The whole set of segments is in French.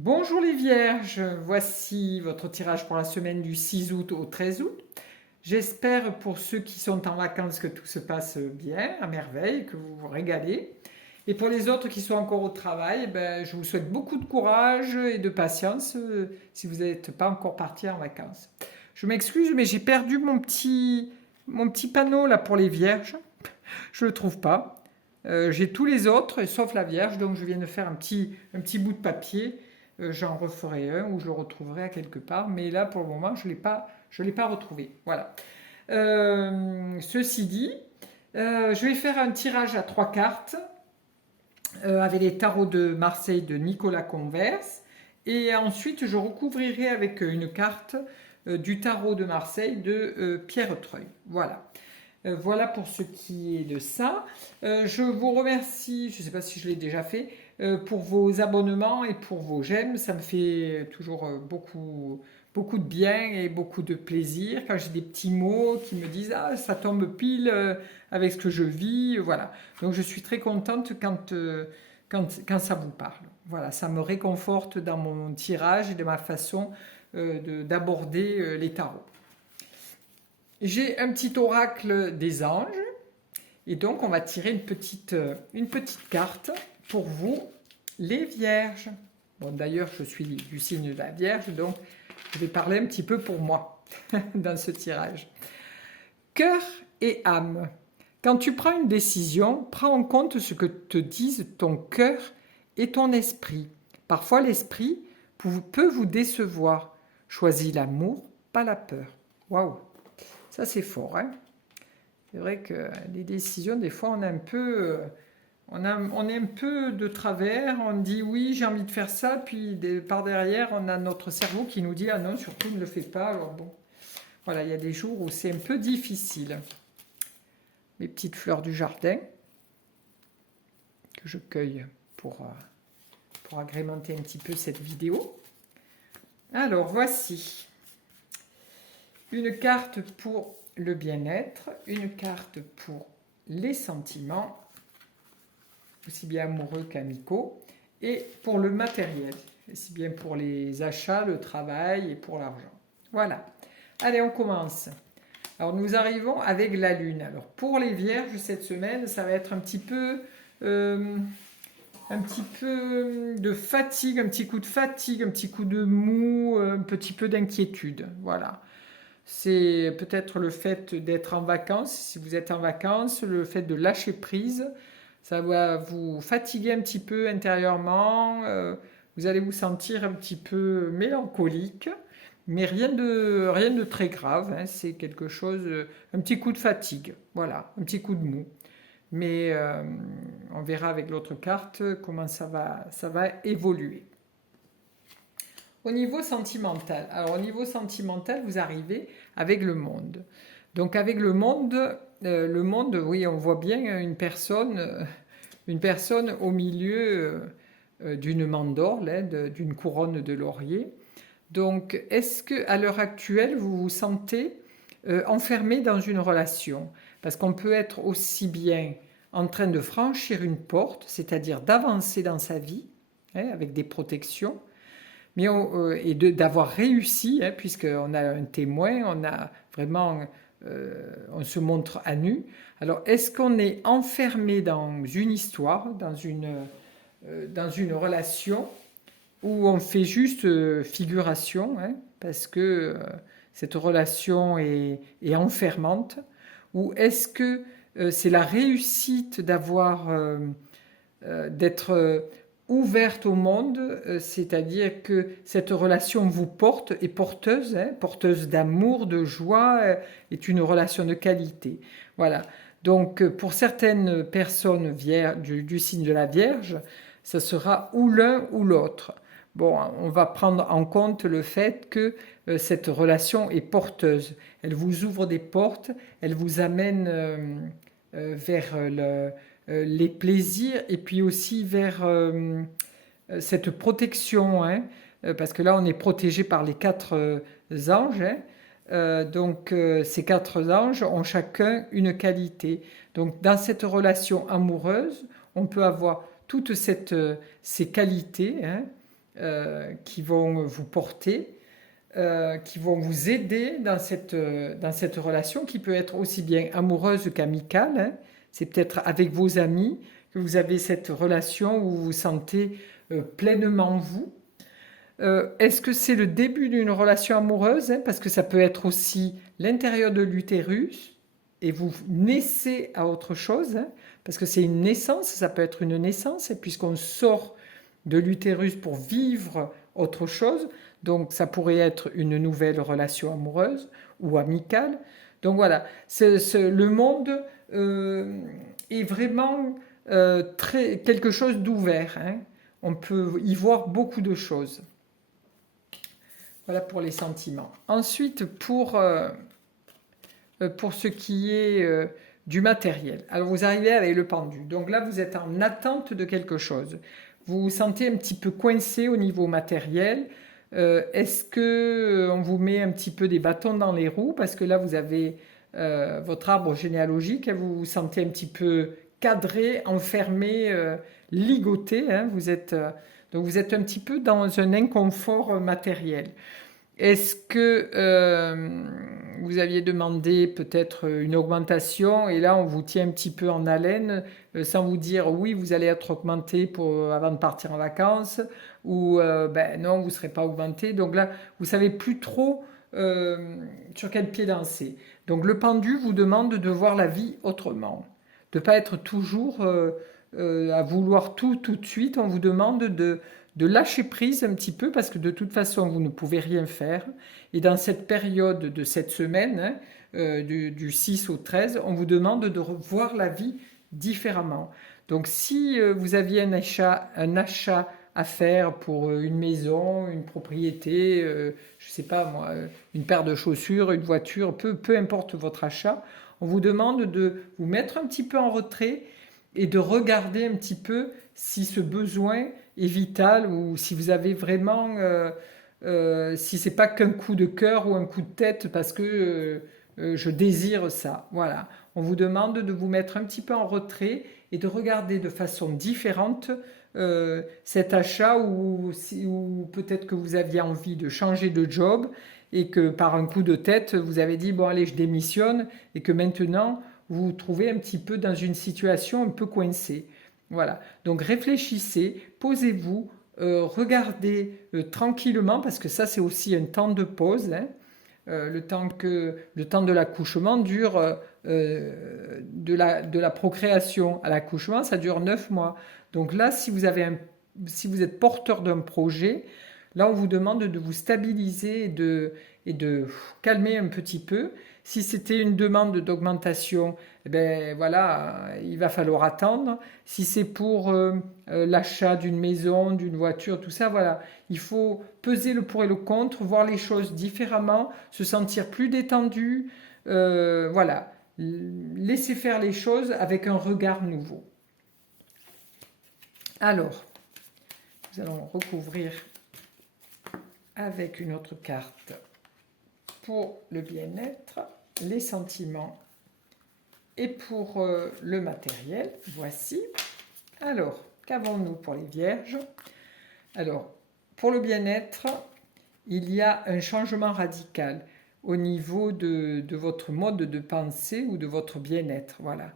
Bonjour les Vierges, voici votre tirage pour la semaine du 6 août au 13 août. J'espère pour ceux qui sont en vacances que tout se passe bien, à merveille, que vous vous régalez. Et pour les autres qui sont encore au travail, je vous souhaite beaucoup de courage et de patience si vous n'êtes pas encore parti en vacances. Je m'excuse, mais j'ai perdu mon petit panneau là pour les Vierges. Je ne le trouve pas. J'ai tous les autres, sauf la Vierge, donc je viens de faire un petit bout de papier. J'en referai un ou je le retrouverai à quelque part, mais là pour le moment je l'ai pas retrouvé. Voilà. Ceci dit, je vais faire un tirage à trois cartes avec les tarots de Marseille de Nicolas Converse, et ensuite je recouvrirai avec une carte du tarot de Marseille de Pierre Treuil. Voilà. Voilà pour ce qui est de ça. Je vous remercie, je ne sais pas si je l'ai déjà fait, pour vos abonnements et pour vos j'aime. Ça me fait toujours beaucoup, beaucoup de bien et beaucoup de plaisir quand j'ai des petits mots qui me disent ah, ça tombe pile avec ce que je vis. Voilà. Donc je suis très contente quand ça vous parle. Voilà, ça me réconforte dans mon tirage et de ma façon d'aborder les tarots. J'ai un petit oracle des anges et donc on va tirer une petite carte pour vous, les vierges. Bon, d'ailleurs, je suis du signe de la Vierge, donc je vais parler un petit peu pour moi dans ce tirage. Cœur et âme. Quand tu prends une décision, prends en compte ce que te disent ton cœur et ton esprit. Parfois, l'esprit peut vous décevoir. Choisis l'amour, pas la peur. Waouh! Ça, c'est fort. Hein, c'est vrai que les décisions, des fois, on est un peu de travers. On dit oui, j'ai envie de faire ça. Puis par derrière, on a notre cerveau qui nous dit ah non, surtout ne le fais pas. Alors bon, voilà, il y a des jours où c'est un peu difficile. Mes petites fleurs du jardin que je cueille pour agrémenter un petit peu cette vidéo. Alors, voici une carte pour le bien-être, une carte pour les sentiments, aussi bien amoureux qu'amicaux, et pour le matériel, aussi bien pour les achats, le travail et pour l'argent. Voilà. Allez, on commence. Alors, nous arrivons avec la Lune. Alors, pour les Vierges, cette semaine, ça va être un petit peu de fatigue, un petit coup de fatigue, un petit coup de mou, un petit peu d'inquiétude. Voilà. C'est peut-être le fait d'être en vacances, si vous êtes en vacances, le fait de lâcher prise, ça va vous fatiguer un petit peu intérieurement, vous allez vous sentir un petit peu mélancolique, mais rien de très grave, hein, c'est quelque chose, un petit coup de fatigue, voilà, un petit coup de mou. Mais on verra avec l'autre carte comment ça va évoluer. Au niveau sentimental, alors au niveau sentimental, vous arrivez avec le monde. Donc avec le monde, oui, on voit bien une personne au milieu d'une mandorle, hein, d'une couronne de laurier. Donc, est-ce que à l'heure actuelle, vous vous sentez enfermé dans une relation? Parce qu'on peut être aussi bien en train de franchir une porte, c'est-à-dire d'avancer dans sa vie, hein, avec des protections, et d'avoir réussi, hein, puisqu'on a un témoin, on a vraiment, on se montre à nu. Alors, est-ce qu'on est enfermé dans une histoire, dans une relation, où on fait juste figuration, hein, parce que cette relation est enfermante, ou est-ce que c'est la réussite d'être ouverte au monde, c'est-à-dire que cette relation vous porte, est porteuse, hein, porteuse d'amour, de joie, est une relation de qualité. Voilà. Donc pour certaines personnes du signe de la Vierge, ça sera ou l'un ou l'autre. Bon, on va prendre en compte le fait que cette relation est porteuse. Elle vous ouvre des portes, elle vous amène vers les plaisirs et puis aussi vers cette protection, hein, parce que là on est protégé par les quatre anges, hein, donc ces quatre anges ont chacun une qualité. Donc dans cette relation amoureuse, on peut avoir toutes ces qualités, hein, qui vont vous porter, qui vont vous aider dans cette relation qui peut être aussi bien amoureuse qu'amicale, hein. C'est peut-être avec vos amis que vous avez cette relation où vous vous sentez pleinement vous. Est-ce que c'est le début d'une relation amoureuse, hein, parce que ça peut être aussi l'intérieur de l'utérus et vous naissez à autre chose, hein, parce que c'est une naissance, ça peut être une naissance, et puisqu'on sort de l'utérus pour vivre autre chose, donc ça pourrait être une nouvelle relation amoureuse ou amicale. Donc voilà, le monde est vraiment quelque chose d'ouvert, hein. On peut y voir beaucoup de choses. Voilà pour les sentiments. Ensuite, pour ce qui est du matériel. Alors vous arrivez avec le pendu. Donc là, vous êtes en attente de quelque chose. Vous vous sentez un petit peu coincé au niveau matériel. Est-ce que on vous met un petit peu des bâtons dans les roues? Parce que là, vous avez votre arbre généalogique. Vous vous sentez un petit peu cadré, enfermé, ligoté, hein. Donc vous êtes un petit peu dans un inconfort matériel. Est-ce que vous aviez demandé peut-être une augmentation et là on vous tient un petit peu en haleine sans vous dire oui vous allez être augmenté avant de partir en vacances ou ben non vous ne serez pas augmenté. Donc là vous ne savez plus trop sur quel pied danser. Donc le pendu vous demande de voir la vie autrement, de ne pas être toujours à vouloir tout de suite. On vous demande de lâcher prise un petit peu parce que de toute façon vous ne pouvez rien faire. Et dans cette période de cette semaine, hein, du 6 au 13, on vous demande de revoir la vie différemment. Donc si vous aviez un achat à faire pour une maison, une propriété, je ne sais pas moi, une paire de chaussures, une voiture, peu importe votre achat, on vous demande de vous mettre un petit peu en retrait et de regarder un petit peu si ce besoin est vital ou si vous avez vraiment, si c'est pas qu'un coup de cœur ou un coup de tête parce que je désire ça. Voilà. On vous demande de vous mettre un petit peu en retrait et de regarder de façon différente cet achat ou peut-être que vous aviez envie de changer de job et que par un coup de tête, vous avez dit bon allez je démissionne et que maintenant vous vous trouvez un petit peu dans une situation un peu coincée. Voilà, donc réfléchissez, posez-vous, regardez tranquillement, parce que ça c'est aussi un temps de pause, hein. Le temps de l'accouchement dure, de la procréation à l'accouchement, ça dure 9 mois. Donc là, si vous êtes porteur d'un projet, là on vous demande de vous stabiliser et de calmer un petit peu. Si c'était une demande d'augmentation, eh ben voilà, il va falloir attendre. Si c'est pour l'achat d'une maison, d'une voiture, tout ça, voilà, il faut peser le pour et le contre, voir les choses différemment, se sentir plus détendu, voilà, laisser faire les choses avec un regard nouveau. Alors, nous allons recouvrir avec une autre carte pour le bien-être, les sentiments et pour le matériel. Voici. Alors, qu'avons-nous pour les vierges? Alors, pour le bien-être, il y a un changement radical au niveau de votre mode de pensée ou de votre bien-être. Voilà.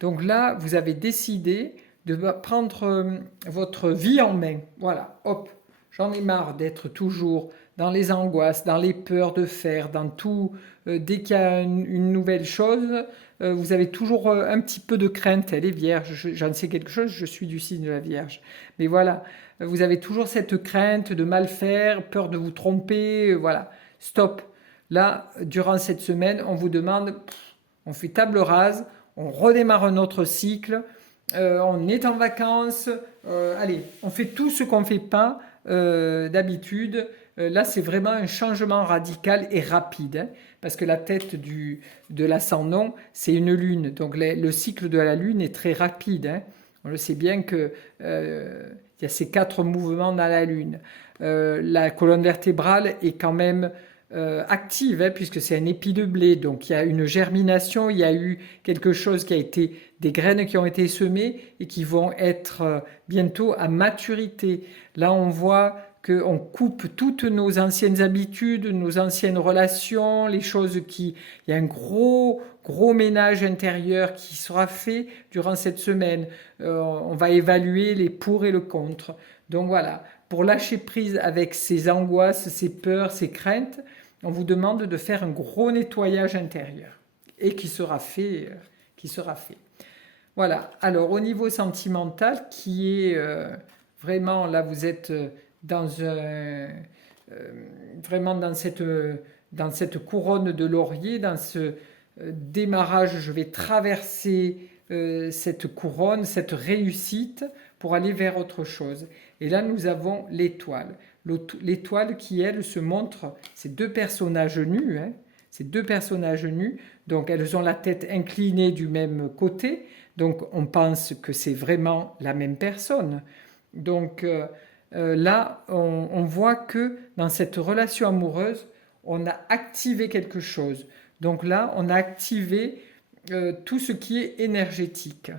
Donc là, vous avez décidé de prendre votre vie en main. Voilà, hop, j'en ai marre d'être toujours dans les angoisses, dans les peurs de faire, dans tout. Dès qu'il y a une nouvelle chose, vous avez toujours un petit peu de crainte. Elle est vierge, j'en sais quelque chose, je suis du signe de la Vierge. Mais voilà, vous avez toujours cette crainte de mal faire, peur de vous tromper, voilà. Stop. Là, durant cette semaine, on vous demande, on fait table rase, on redémarre un autre cycle, on est en vacances, allez, on fait tout ce qu'on ne fait pas d'habitude. Là, c'est vraiment un changement radical et rapide, hein, parce que la tête de l'ascendant, c'est une lune. Donc le cycle de la lune est très rapide, hein. On le sait bien que il y a ces 4 mouvements dans la lune. La colonne vertébrale est quand même active, hein, puisque c'est un épi de blé. Donc il y a une germination, il y a eu quelque chose qui a été, des graines qui ont été semées et qui vont être bientôt à maturité. Là, on voit qu'on coupe toutes nos anciennes habitudes, nos anciennes relations, les choses qui... Il y a un gros ménage intérieur qui sera fait durant cette semaine. On va évaluer les pour et le contre. Donc voilà, pour lâcher prise avec ces angoisses, ces peurs, ces craintes, on vous demande de faire un gros nettoyage intérieur et qui sera fait. Voilà. Alors au niveau sentimental, qui est vraiment là, vous êtes dans vraiment dans cette couronne de laurier, dans ce démarrage. Je vais traverser cette couronne, cette réussite pour aller vers autre chose. Et là, nous avons l'étoile. L'étoile qui, elle, se montre, ces deux personnages nus, hein, ces deux personnages nus, donc elles ont la tête inclinée du même côté, donc on pense que c'est vraiment la même personne. Donc là, on voit que dans cette relation amoureuse, on a activé quelque chose. Donc là, on a activé tout ce qui est énergétique.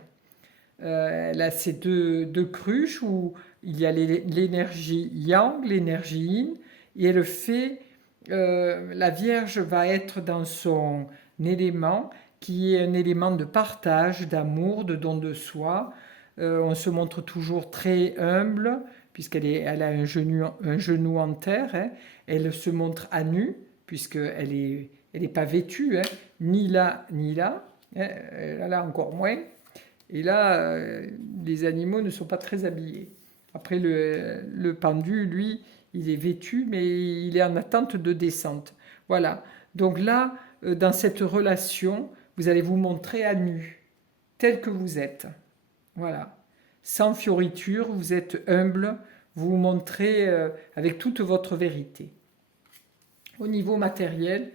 Là, c'est deux cruches où il y a l'énergie yang, l'énergie yin, et elle fait, la Vierge va être dans son élément, qui est un élément de partage, d'amour, de don de soi. On se montre toujours très humble, puisqu'elle a un genou en terre. Hein. Elle se montre à nu, puisqu'elle est pas vêtue, hein, ni là, ni là. Hein. Là, encore moins. Et là, les animaux ne sont pas très habillés. Après, le pendu, lui, il est vêtu, mais il est en attente de descente. Voilà. Donc là, dans cette relation, vous allez vous montrer à nu, tel que vous êtes. Voilà. Sans fioriture, vous êtes humble, vous vous montrez avec toute votre vérité. Au niveau matériel,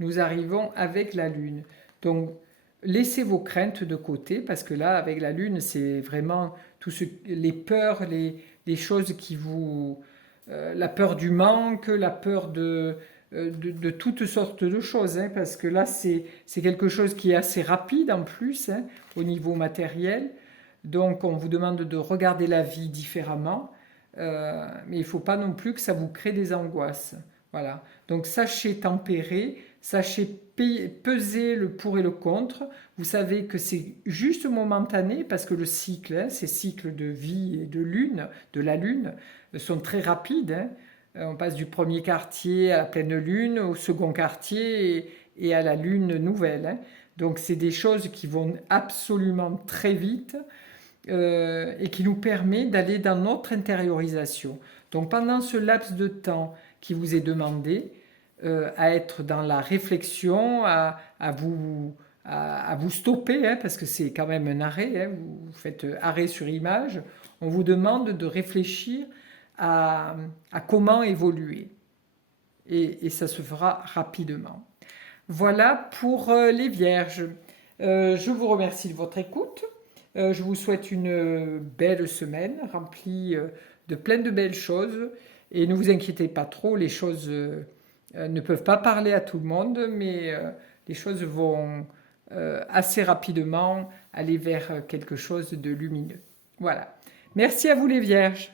nous arrivons avec la Lune. Donc, laissez vos craintes de côté, parce que là, avec la Lune, c'est vraiment les peurs, les choses qui vous... la peur du manque, la peur de toutes sortes de choses, hein, parce que là, c'est quelque chose qui est assez rapide en plus, hein, au niveau matériel. Donc, on vous demande de regarder la vie différemment, mais il ne faut pas non plus que ça vous crée des angoisses. Voilà. Donc, sachez tempérer, sachez peser le pour et le contre. Vous savez que c'est juste momentané parce que le cycle, hein, ces cycles de vie et de la lune, sont très rapides. Hein. On passe du premier quartier à la pleine lune, au second quartier et à la lune nouvelle. Hein. Donc c'est des choses qui vont absolument très vite et qui nous permet d'aller dans notre intériorisation. Donc pendant ce laps de temps qui vous est demandé, à être dans la réflexion, à vous stopper, hein, parce que c'est quand même un arrêt, hein, vous faites arrêt sur image, on vous demande de réfléchir à comment évoluer. Et ça se fera rapidement. Voilà pour les Vierges. Je vous remercie de votre écoute. Je vous souhaite une belle semaine remplie de plein de belles choses. Et ne vous inquiétez pas trop, les choses ne peuvent pas parler à tout le monde, mais les choses vont assez rapidement aller vers quelque chose de lumineux. Voilà. Merci à vous les Vierges.